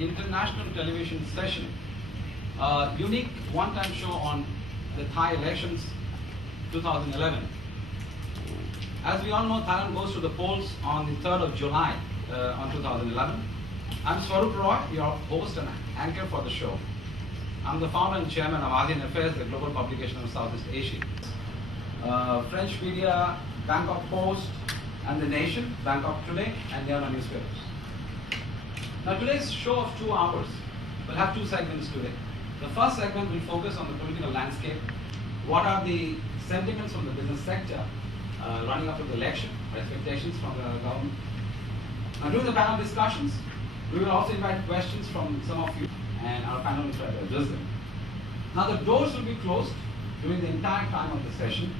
international television session, a unique one-time show on the Thai elections 2011. As we all know, Thailand goes to the polls on the 3rd of July on 2011. I'm Swarup Roy, your host and anchor for the show. I'm the founder and chairman of ASEAN Affairs, the global publication of Southeast Asia. French media, Bangkok Post, and The Nation, Bangkok Today, and the other newspapers. Now today's show of 2 hours will have 2 segments today. The first segment will focus on the political landscape. What are the sentiments from the business sector running up to the election, expectations from the government. Now during the panel discussions, we will also invite questions from some of you, and our panel will try to address them. Now the doors will be closed during the entire time of the session.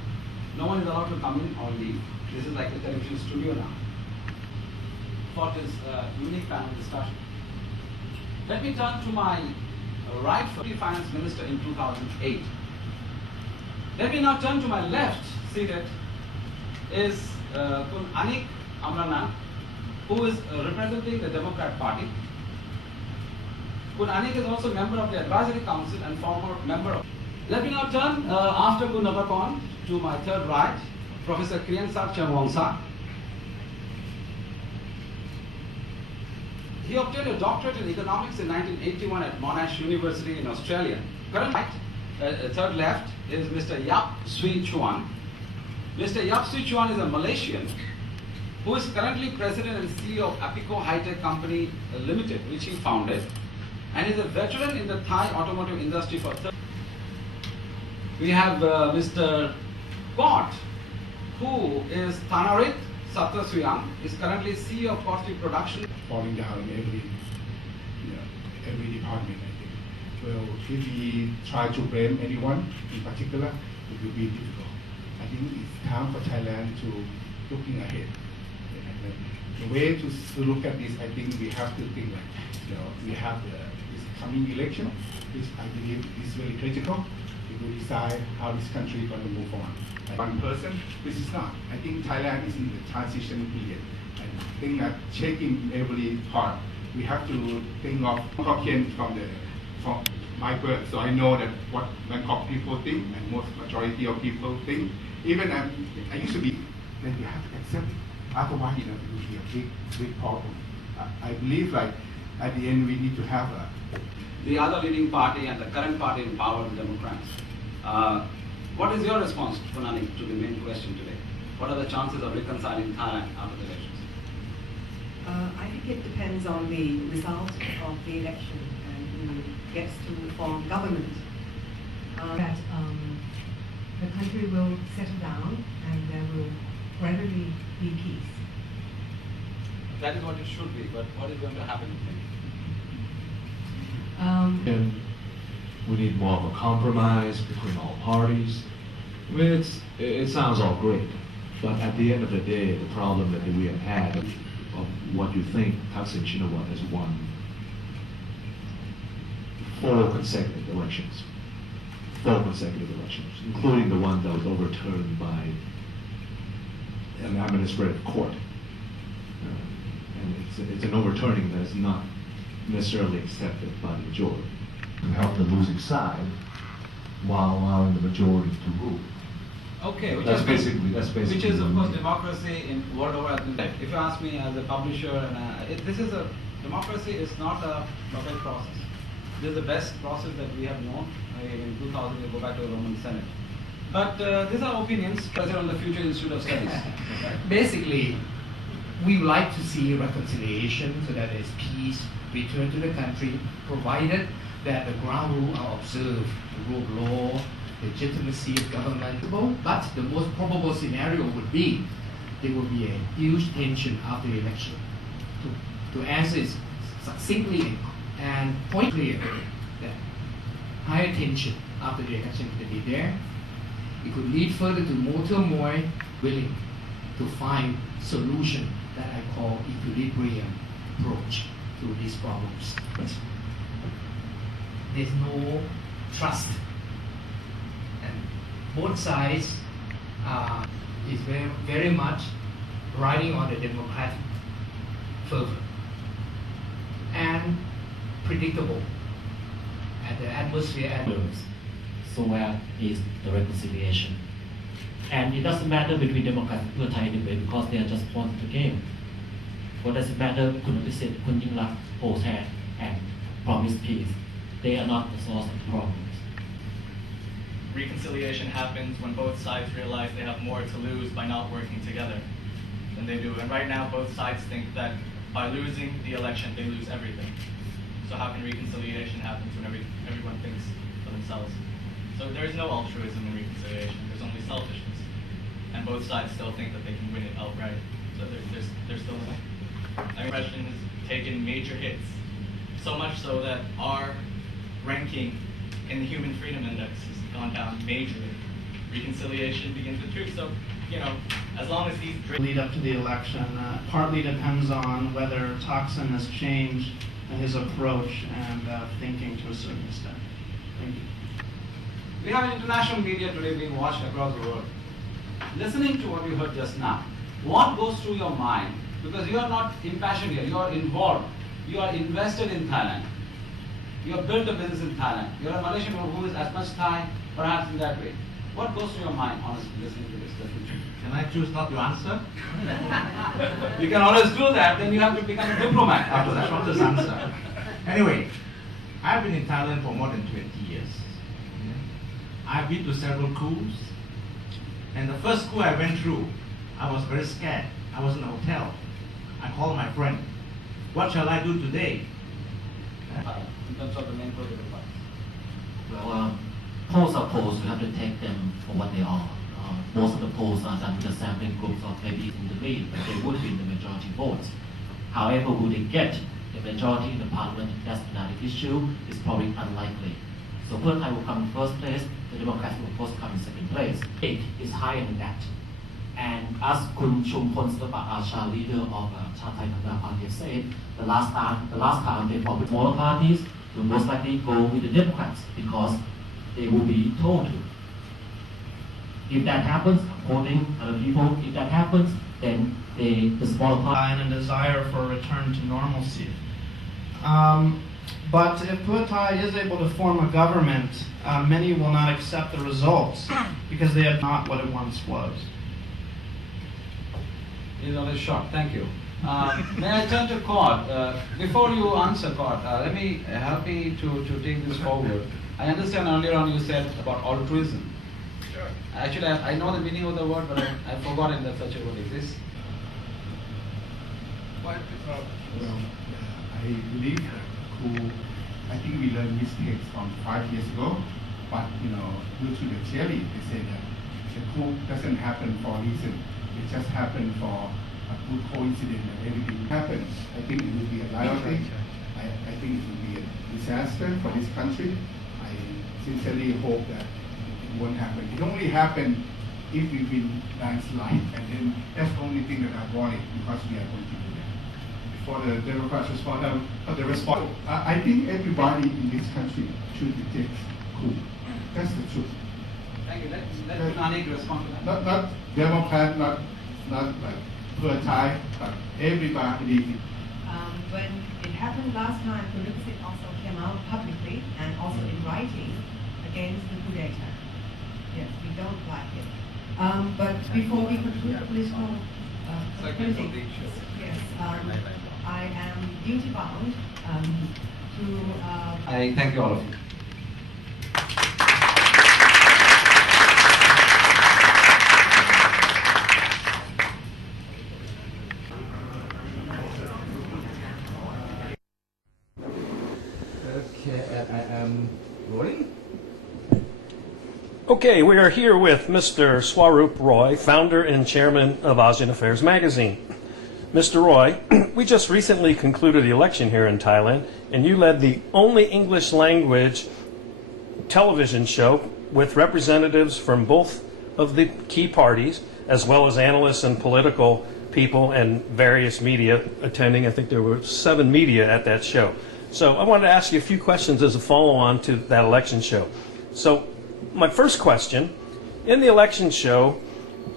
No one is allowed to come in or leave. This is like the television studio now for this unique panel discussion. Let me turn to my right for the finance minister in 2008. Let me now turn to my left, seated, is Kun Anik Amrana, who is representing the Democrat Party. Kun Anik is also a member of the Advisory Council and former member of... Let me now turn, after Kun Navakon, to my third right, Professor Krian Sak Changwongsa. He obtained a doctorate in economics in 1981 at Monash University in Australia. Current right, third left, is Mr. Yap Swee Chuan. Mr. Yap Swee Chuan is a Malaysian who is currently president and CEO of Apico High-Tech Company Limited, which he founded, and is a veteran in the Thai automotive industry for 30 years. We have Mr. Kot, who is Thanarit Satrasuyang, is currently CEO of Costly Production. Falling down in every department, I think. Well, if we try to blame anyone in particular, it will be difficult. I think it's time for Thailand to looking ahead. The way to look at this, I think we have to think like, we have this coming election, which I believe is very critical. It will decide how this country is going to move on. One person, this is not. I think Thailand is in the transition period. I think that checking every part, we have to think of Bangkokian from my birth, so I know that what Bangkok people think and most majority of people think. Even I used to be, then you have to accept it. Otherwise, it will be a big problem. I believe like at the end we need to have the other leading party and the current party in power, the Democrats. What is your response, Punani, to the main question today? What are the chances of reconciling Thailand after the elections? I think it depends on the result of the election and who gets to form government. That the country will settle down and there will gradually be peace. That is what it should be, but what is going to happen? And we need more of a compromise between all parties. I mean, it sounds all great, but at the end of the day, the problem that we have had of what you think Thaksin Shinawatra has won 4 consecutive elections. 4 consecutive elections, including the one that was overturned by an administrative court. And it's an overturning that is not necessarily accepted by the majority. To help the losing side while allowing the majority to rule. Okay, which That's is of course the democracy in world over. If you ask me as a publisher, and this is a democracy is not a perfect process. This is the best process that we have known. In 2000, we go back to the Roman Senate. But these are opinions. President on the Future Institute of Studies. Basically, we would like to see reconciliation so that there's peace, return to the country, provided that the ground rule are observed, the rule of law, legitimacy of government. But the most probable scenario would be there will be a huge tension after the election. To answer it succinctly and point clear that higher tension after the election could be there. It could lead further to more turmoil, willing to find solution that I call equilibrium approach to these problems. There's no trust, and both sides is very much riding on the democratic fervor. And predictable, and the atmosphere and so where is the reconciliation? And it doesn't matter between Democrats and Pheu Thai anyway because they are just pawns of the game. What does it matter? Kun Abhisit, Kun Yingluck, hold hand and promise peace. They are not the source of the problems. Reconciliation happens when both sides realize they have more to lose by not working together than they do. And right now, both sides think that by losing the election, they lose everything. So how can reconciliation happen when everyone thinks for themselves? So there is no altruism in reconciliation. There's only selfishness. And both sides still think that they can win it outright. So there's still no. Oppression has taken major hits. So much so that our ranking in the Human Freedom Index has gone down majorly. Reconciliation begins with truth. So, as long as these lead up to the election partly depends on whether Thaksin has changed his approach and thinking to a certain extent. Thank you. We have an international media today being watched across the world. Listening to what you heard just now, what goes through your mind? Because you are not impassioned here, you are involved. You are invested in Thailand. You have built a business in Thailand. You are a Malaysian who is as much Thai, perhaps in that way. What goes through your mind, honestly, listening to this discussion? Can I choose not to answer? You can always do that, then you have to become a diplomat after that. Shortest answer. Anyway, I've been in Thailand for more than 20 years. I've been to several coups. And the first coup I went through, I was very scared. I was in a hotel. I called my friend. What shall I do today? In terms of the main political parties. Well, polls are polls. You have to take them for what they are. Most of the polls are done with a sampling groups of maybe in the lead, but they would be in the majority votes. However, would they get the majority in the parliament? That's another issue. It's probably unlikely. So Pheu Thai will come in first place. The Democrats will of course come in second place. It is higher than that. And as Kun Chumpon Silpa Asha, leader of Cha Thai Panda Party, has said, the last time they fought with smaller parties will most likely go with the Democrats because they will be told to. If that happens, quoting other people, if that happens, then the smaller party And a desire for a return to normalcy. But if Pheu Thai is able to form a government, many will not accept the results because they are not what it once was. He's always shocked. Thank you. May I turn to Cord? Before you answer, Cord, let me help me to take this forward. I understand earlier on you said about altruism. Sure. Actually, I know the meaning of the word, but I've forgotten that such a word exists. Well, I believe that coup, I think we learned mistakes from 5 years ago, but due to the theory, they say that the coup doesn't happen for a reason. It just happened for a good coincidence that everything happens. I think it will be a liability. I think it will be a disaster for this country. I sincerely hope that it won't happen. It only happen if we win landslide, and then that's the only thing that I'm worried because we are going to do that. Before the Democrats respond, I think everybody in this country should reject coup. That's the truth. Thank you. Let Nanik respond to that. Not Democrat, not like Pheu Thai, but everybody. When it happened last time, Kun Abhisit also came out publicly and also in writing against the coup d'etat. Yes, we don't like it. But before we conclude the political politics, yes, I am duty bound to. I thank you all of you. Okay, we are here with Mr. Swarup Roy, founder and chairman of ASEAN Affairs Magazine. Mr. Roy, we just recently concluded the election here in Thailand, and you led the only English language television show with representatives from both of the key parties, as well as analysts and political people and various media attending. I think there were 7 media at that show. So I wanted to ask you a few questions as a follow-on to that election show. So my first question, in the election show,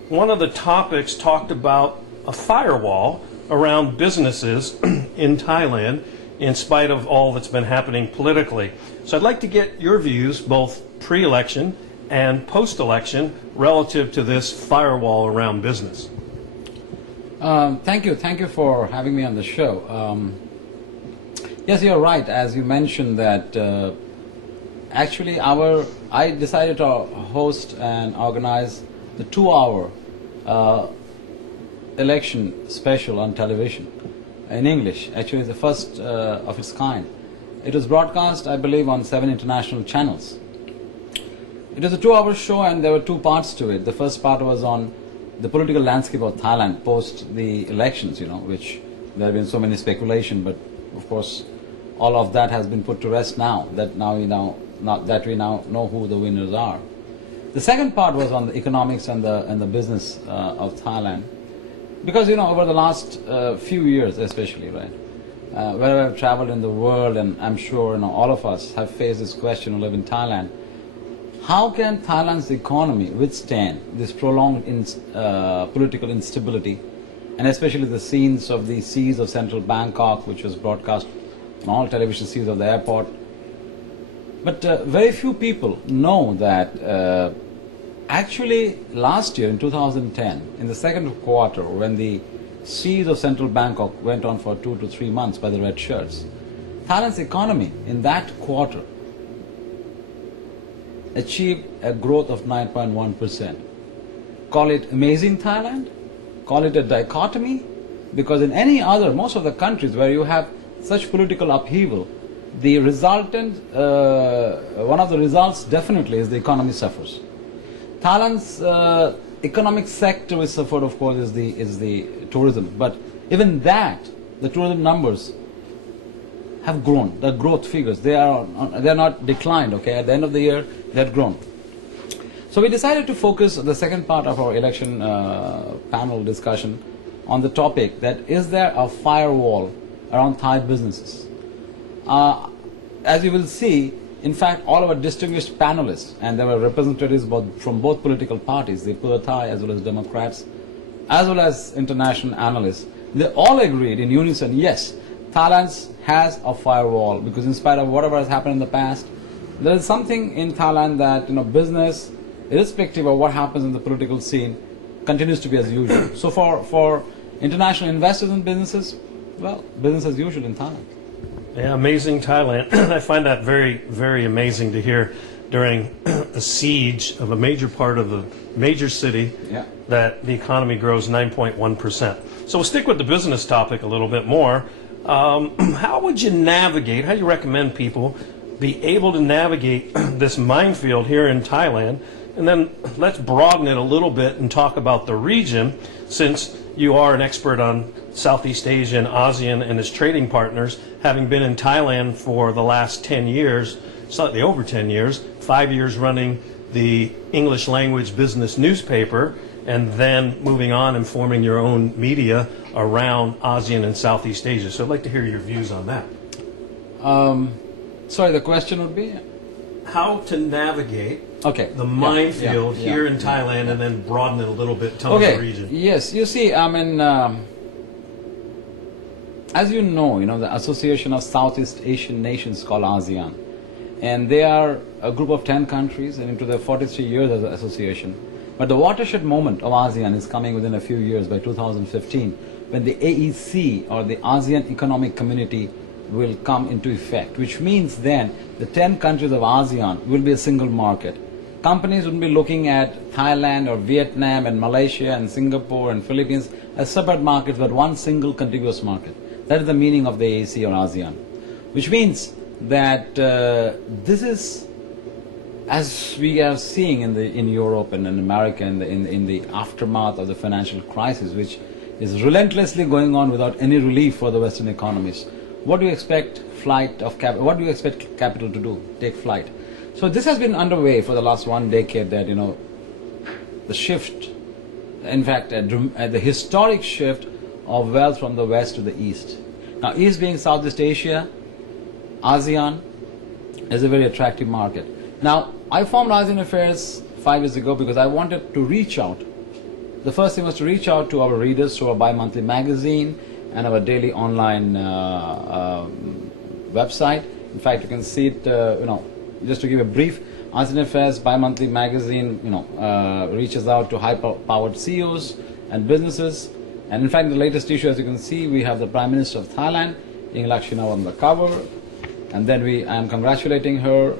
one of the topics talked about a firewall around businesses in Thailand in spite of all that's been happening politically. So I'd like to get your views, both pre-election and post-election, relative to this firewall around business. Thank you for having me on the show. Yes, you're right, as you mentioned that actually I decided to host and organize the 2-hour election special on television in English. Actually, it's the first of its kind. It was broadcast, I believe, on 7 international channels. It was a 2-hour show and there were 2 parts to it. The first part was on the political landscape of Thailand post the elections, which there have been so many speculation, but of course all of that has been put to rest now that we now know who the winners are. The second part was on the economics and the business of Thailand, because over the last few years especially, right, wherever I've traveled in the world, and I'm sure all of us have faced this question who live in Thailand: how can Thailand's economy withstand this prolonged political instability, and especially the scenes of the siege of central Bangkok, which was broadcast on all television scenes of the airport. But very few people know that actually last year in 2010, in the second quarter, when the siege of central Bangkok went on for 2 to 3 months by the red shirts, Thailand's economy in that quarter achieved a growth of 9.1%. Call it amazing Thailand, call it a dichotomy, because in most of the countries where you have such political upheaval, the resultant, one of the results definitely is the economy suffers. Thailand's economic sector which suffered, of course, is the tourism. But even that, the tourism numbers have grown. The growth figures, they are not declined. Okay, at the end of the year, they had grown. So we decided to focus the second part of our election panel discussion on the topic that is there a firewall around Thai businesses. As you will see, in fact, all our distinguished panelists, and there were representatives from both political parties, the Pheu Thai as well as Democrats, as well as international analysts, they all agreed in unison, yes, Thailand has a firewall, because in spite of whatever has happened in the past, there is something in Thailand that business, irrespective of what happens in the political scene, continues to be as usual. So for international investors in businesses, well, business as usual in Thailand. Yeah, amazing Thailand. I find that very, very amazing to hear during a siege of a major part of a major city that the economy grows 9.1%. So we'll stick with the business topic a little bit more. How would you navigate, how do you recommend people be able to navigate this minefield here in Thailand? And then let's broaden it a little bit and talk about the region, since you are an expert on Southeast Asia and ASEAN and its trading partners, having been in Thailand for the last 10 years, slightly over 10 years, 5 years running the English language business newspaper, and then moving on and forming your own media around ASEAN and Southeast Asia. So I'd like to hear your views on that. Sorry, the question would be? How to navigate the minefield here in Thailand and then broaden it a little bit, tell us the region. Yes, you see, I mean, as you know, the Association of Southeast Asian Nations called ASEAN, and they are a group of 10 countries and into their 43 years as an association. But the watershed moment of ASEAN is coming within a few years, by 2015, when the AEC, or the ASEAN Economic Community, will come into effect, which means then the 10 countries of ASEAN will be a single market. Companies will be looking at Thailand or Vietnam and Malaysia and Singapore and Philippines as separate markets, but one single contiguous market. That is the meaning of the AEC or ASEAN, which means that this is, as we are seeing in Europe and in America and in the aftermath of the financial crisis, which is relentlessly going on without any relief for the Western economies. What do you expect what do you expect capital to do? Take flight. So this has been underway for the last 1 decade, that the shift, in fact the historic shift of wealth from the west to the east. Now, east being Southeast Asia, ASEAN is a very attractive market. Now, I formed ASEAN Affairs 5 years ago because I wanted to reach out. The first thing was to reach out to our readers through a bi-monthly magazine, and our daily online website. In fact, you can see it, just to give a brief, ASEAN Affairs bi-monthly magazine, reaches out to high-powered CEOs and businesses. And in fact, the latest issue, as you can see, we have the Prime Minister of Thailand, Yingluck Shinawatra, on the cover. And then I am congratulating her,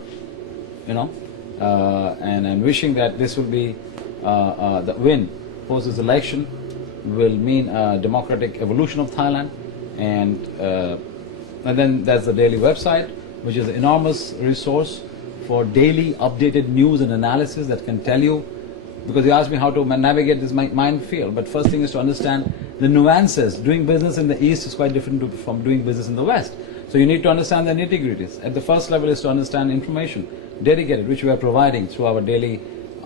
and I'm wishing that this will be the win post this election will mean a democratic evolution of Thailand. And then there's the daily website, which is an enormous resource for daily updated news and analysis that can tell you, because you asked me how to navigate this minefield, but first thing is to understand the nuances. Doing business in the East is quite different from doing business in the West. So you need to understand the nitty-gritties. At the first level is to understand information, dedicated, which we are providing through our daily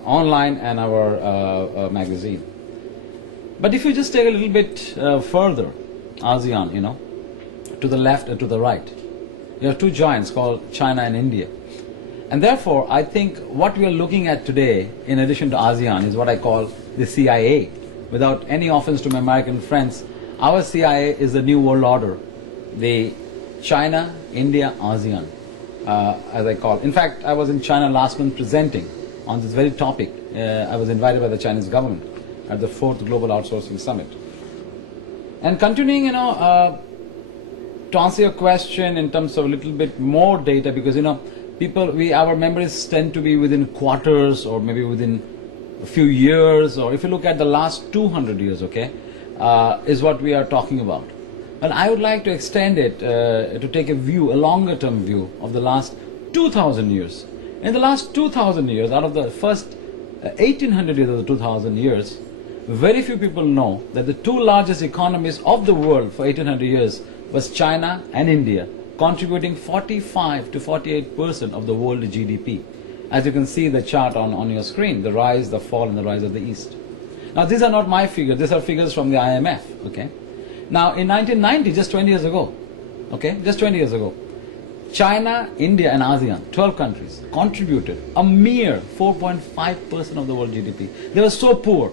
online and our magazine. But if you just take a little bit further, ASEAN, to the left and to the right, you have two giants called China and India. And therefore, I think what we are looking at today, in addition to ASEAN, is what I call the CIA. Without any offense to my American friends, our CIA is the new world order. The China, India, ASEAN, as I call. In fact, I was in China last month presenting on this very topic. I was invited by the Chinese government at the 4th Global Outsourcing Summit. And continuing, to answer your question in terms of a little bit more data, because, our memories tend to be within quarters or maybe within a few years, or if you look at the last 200 years, is what we are talking about. Well, I would like to extend it to take a longer term view of the last 2,000 years. In the last 2,000 years, out of the first 1,800 years of the 2,000 years, very few people know that the two largest economies of the world for 1,800 years was China and India, contributing 45 to 48% of the world GDP. As you can see the chart on your screen, the rise, the fall, and the rise of the East. Now, these are not my figures. These are figures from the IMF. Now, in 1990, just 20 years ago, China, India, and ASEAN, 12 countries, contributed a mere 4.5% of the world GDP. They were so poor.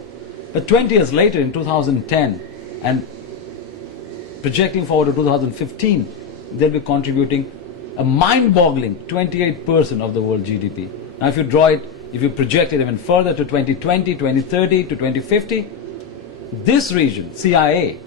But 20 years later, in 2010, and projecting forward to 2015, they'll be contributing a mind-boggling 28% of the world GDP. Now, if you project it even further to 2020, 2030, to 2050, this region, CIA,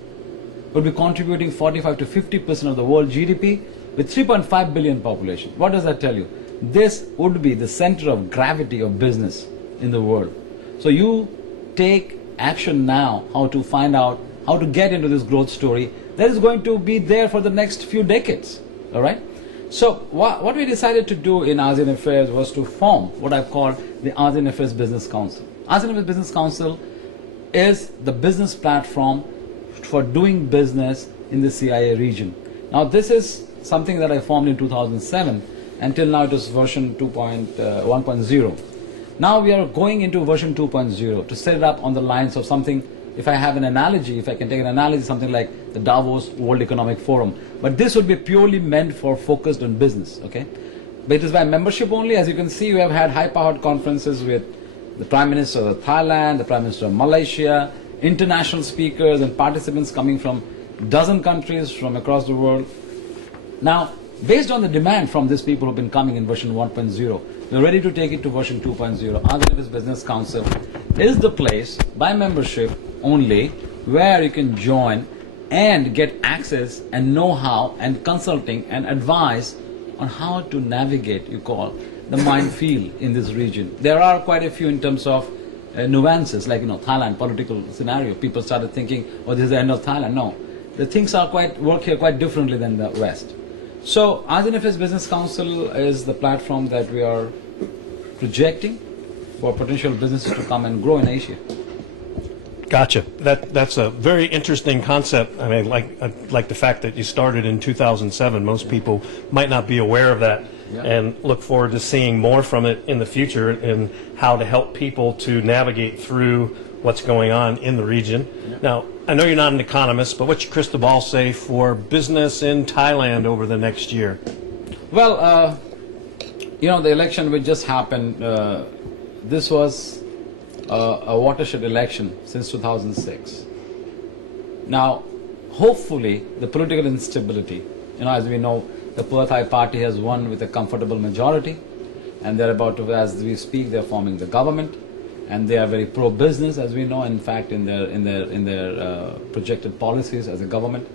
will be contributing 45 to 50% of the world GDP with 3.5 billion population. What does that tell you? This would be the center of gravity of business in the world. So you take action now, how to find out, how to get into this growth story that is going to be there for the next few decades. All right? So what we decided to do in ASEAN Affairs was to form what I've called the ASEAN Affairs Business Council. ASEAN Affairs Business Council is the business platform for doing business in the CIA region. Now, this is something that I formed in 2007. Until now, it was version 1.0. Now we are going into version 2.0 to set it up on the lines of something. If I have an analogy, if I can take an analogy, something like the Davos World Economic Forum. But this would be purely meant for focused on business, But it is by membership only. As you can see, we have had high-powered conferences with the Prime Minister of Thailand, the Prime Minister of Malaysia, international speakers and participants coming from a dozen countries from across the world. Now, based on the demand from these people who have been coming in version 1.0, we're ready to take it to version 2.0. ASEAN Business Council is the place, by membership only, where you can join and get access and know-how and consulting and advice on how to navigate, the minefield in this region. There are quite a few in terms of nuances, like Thailand political scenario. People started thinking, oh, this is the end of Thailand. No, the things work here quite differently than the West. So ASEAN Affairs Business Council is the platform that we are projecting for potential businesses to come and grow in Asia. Gotcha. That's a very interesting concept. I mean, like the fact that you started in 2007. Most people might not be aware of that, and look forward to seeing more from it in the future and how to help people to navigate through what's going on in the region. Now, I know you're not an economist, but what's your crystal ball say for business in Thailand over the next year? Well, the election which just happened, this was a watershed election since 2006. Now, hopefully the political instability, as we know, the Pheu Thai party has won with a comfortable majority, and they're about to, as we speak, they're forming the government, and they are very pro-business, as we know. In fact, in their projected policies as a government,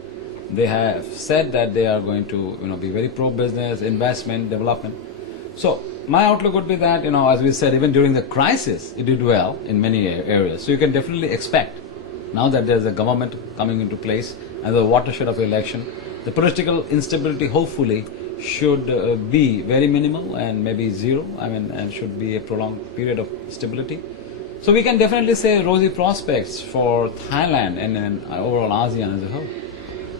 they have said that they are going to be very pro-business, investment, development. So my outlook would be that, as we said, even during the crisis, it did well in many areas. So you can definitely expect, now that there's a government coming into place and the watershed of election, the political instability hopefully should be very minimal and maybe zero, and should be a prolonged period of stability. So we can definitely say rosy prospects for Thailand and overall ASEAN as a whole.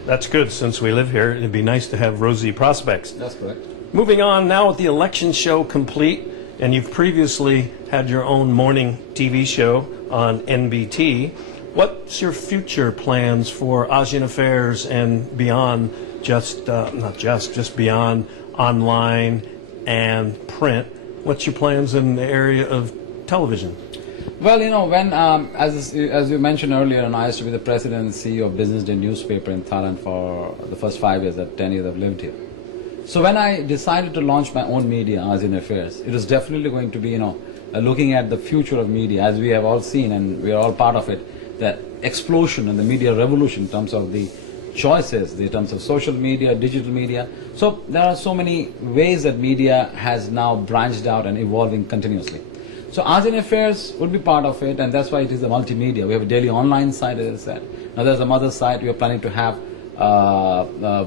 That's good. Since we live here, it'd be nice to have rosy prospects. That's correct. Moving on now with the election show complete, and you've previously had your own morning TV show on NBT. What's your future plans for ASEAN Affairs and beyond, just beyond online and print? What's your plans in the area of television? Well, when, as you mentioned earlier, and I used to be the president and CEO of Business Day newspaper in Thailand for the first 5 years, 10 years I've lived here. So when I decided to launch my own media, ASEAN Affairs, it was definitely going to be, looking at the future of media, as we have all seen, and we are all part of it, the explosion and the media revolution in terms of the choices, in terms of social media, digital media. So there are so many ways that media has now branched out and evolving continuously. So ASEAN Affairs would be part of it, and that's why it is a multimedia. We have a daily online site, as I said. Now there's a mother site. We are planning to have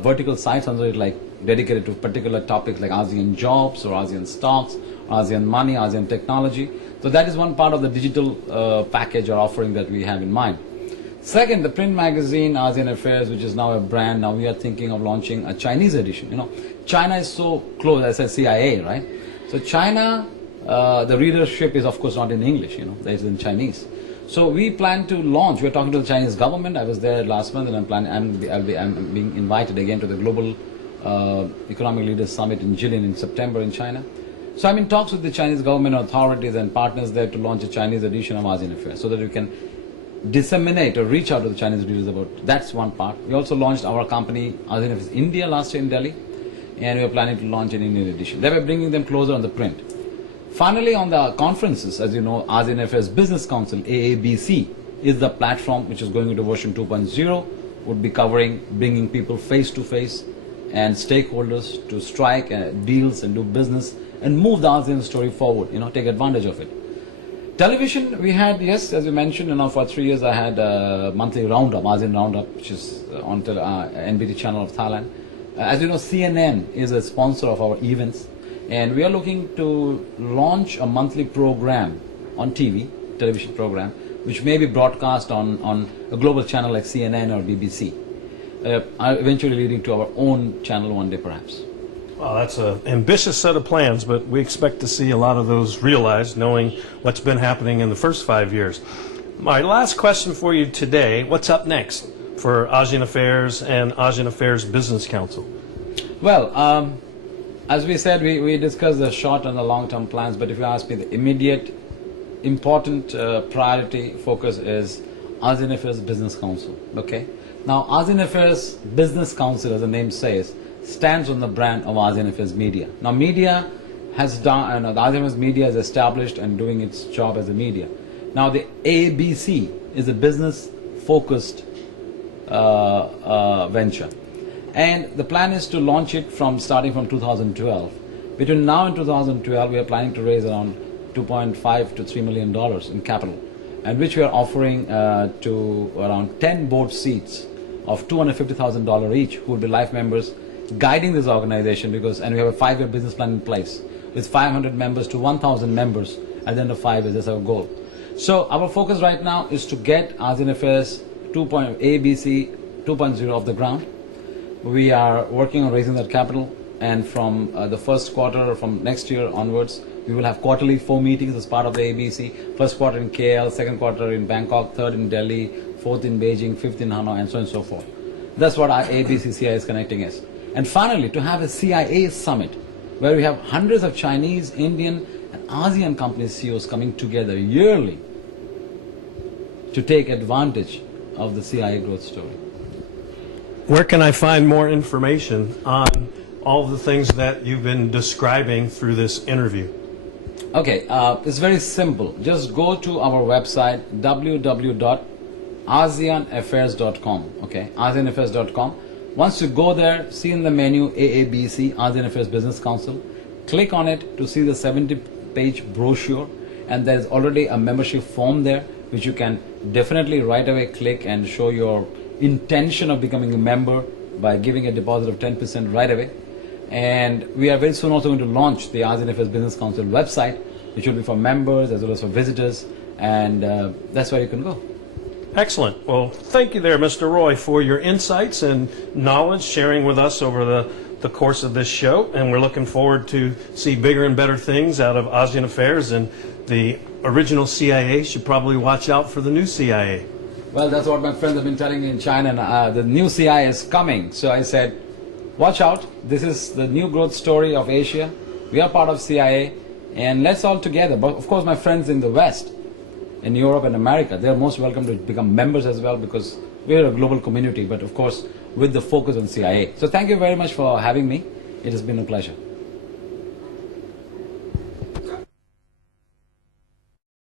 vertical sites under it, like dedicated to particular topics like ASEAN jobs or ASEAN stocks, ASEAN money, ASEAN technology. So that is one part of the digital package or offering that we have in mind. Second, the print magazine ASEAN Affairs, which is now a brand. Now we are thinking of launching a Chinese edition. China is so close, as I said, CIA, right? So China, the readership is of course not in English, it's in Chinese. So we plan to launch. We're talking to the Chinese government. I was there last month, and I'm being invited again to the Global Economic Leaders Summit in Jilin in September in China. So I'm in talks with the Chinese government authorities and partners there to launch a Chinese edition of ASEAN Affairs, so that we can disseminate or reach out to the Chinese readers about. That's one part. We also launched our company ASEAN Affairs India last year in Delhi, and we are planning to launch an Indian edition. They were bringing them closer on the print. Finally, on the conferences, as you know, ASEAN Affairs Business Council, AABC, is the platform which is going into version 2.0, would be covering bringing people face to face and stakeholders to strike deals and do business and move the ASEAN story forward, take advantage of it. Television, we had, yes, as you mentioned, for 3 years I had a monthly roundup, ASEAN Roundup, which is on NBT channel of Thailand. As you know, CNN is a sponsor of our events. And we are looking to launch a monthly program on television program, which may be broadcast on a global channel like CNN or BBC, eventually leading to our own channel one day perhaps. Well, that's an ambitious set of plans, but we expect to see a lot of those realized, knowing what's been happening in the first 5 years. My last question for you today, what's up next for ASEAN Affairs and ASEAN Affairs Business Council? Well, as we said, we discussed the short and the long-term plans, but if you ask me, the immediate important priority focus is ASEAN Affairs Business Council. Okay. Now, ASEAN Affairs Business Council, as the name says, stands on the brand of ASEAN Affairs Media. Now, media has done, the ASEAN Affairs Media is established and doing its job as a media. Now, the ABC is a business-focused venture. And the plan is to launch it starting from 2012. Between now and 2012, we are planning to raise around $2.5 to $3 million in capital, and which we are offering to around 10 board seats of $250,000 each, who will be life members guiding this organization, and we have a 5-year business plan in place with 500 members to 1,000 members at the end of 5 years. That's our goal. So our focus right now is to get ASEAN Affairs ABC 2.0 off the ground. We are working on raising that capital, and from the first quarter from next year onwards, we will have quarterly 4 meetings as part of the ABC. First quarter in KL, second quarter in Bangkok, third in Delhi, fourth in Beijing, fifth in Hanoi, and so on and so forth. That's what our ABC CIA is connecting us. And finally, to have a CIA summit where we have hundreds of Chinese, Indian, and ASEAN company CEOs coming together yearly to take advantage of the CIA growth story. Where can I find more information on all of the things that you've been describing through this interview? Okay, it's very simple. Just go to our website, www.aseanaffairs.com. Okay, aseanaffairs.com. Once you go there, see in the menu AABC, ASEAN Affairs Business Council. Click on it to see the 70-page brochure, and there's already a membership form there, which you can definitely right away click and show your intention of becoming a member by giving a deposit of 10% right away. And we are very soon also going to launch the ASEAN Affairs Business Council website, which will be for members as well as for visitors, and that's where you can go. Excellent. Well, thank you there, Mr. Roy, for your insights and knowledge sharing with us over the course of this show, and we're looking forward to see bigger and better things out of ASEAN Affairs, and the original CIA should probably watch out for the new CIA. Well, that's what my friends have been telling me in China, and the new CIA is coming. So I said, watch out, this is the new growth story of Asia. We are part of CIA, and let's all together. But of course, my friends in the West, in Europe and America, they're most welcome to become members as well, because we're a global community, but of course, with the focus on CIA. So thank you very much for having me. It has been a pleasure.